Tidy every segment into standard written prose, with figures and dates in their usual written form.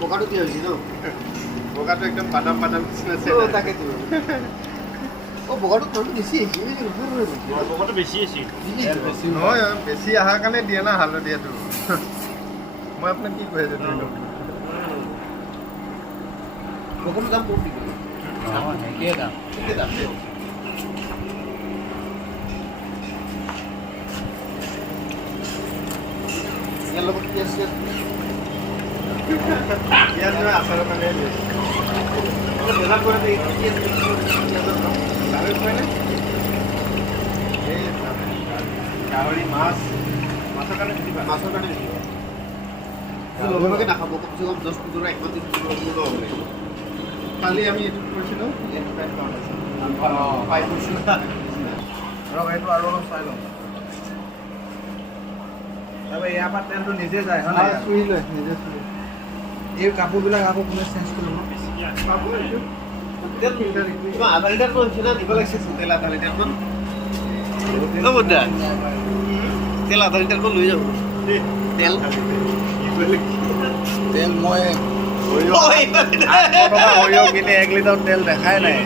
বগাটো কি হৈছে ন বগাটো একদম বাদাম বাদাম নিচিনা আছে তাকেতো বগাটো তলটো বেছি আহিছে বগাটো বেছি আছিল নহয় বেছি অহাৰ কাৰণে দিয়ে না হালধীয়াটো মই আপোনাক কি কৈ আছোঁ বগাটোৰ দাম কম নেকি একেই দাম একে দাম ইয়াৰ লগত কি আছে পিঁয়াজ নহয় আচাৰৰ কাৰণে দিয়ে বজাৰ কৰে কি আছে গাহৰি খুৱাইনে এই গাহৰি মাছ মাছৰ কাৰণে দিবা মাছৰ কাৰণে দিব লগকে নাখাব কমচে কম 10-15 একমাহ 3 কিলো হ'ব লাগিব কালি আমি এইটো কৰিছিলোঁ পাই গৈছিলোঁ ৰ'ব এইটো আৰু অলপ চাই লওঁ তাৰপৰা ইয়াৰ পৰা তেলটো নিজে যায় হয় নাই চুই লয় নিজে চুই এই কাপোৰবিলাক আকৌ কোনে চেঞ্জ কৰিব পাব এইটো তেল কিবা আধা লিটাৰটো নিচিনা দিব লাগিছে তেল আধা লিটাৰমান বদা তেল আধা লিটাৰমান লৈ যাব তেল তেল মই সৰিয়হ কিনি 1 লিটাৰ তেল দেখাই নাই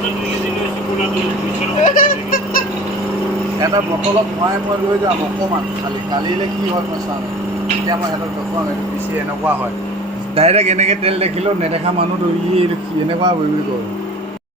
এটা বটলত ভৰাই মই লৈ যাম অকণমান খালি কালিলৈ কি হয় মই চাম এতিয়া মই সিহঁতক দেখুৱাম এইটো পিচি এনেকুৱা হয় ডাইৰেক্ট এনেকৈ তেল দেখিলেও নেদেখা মানুহটো ই এনেকুৱা বুলি কয়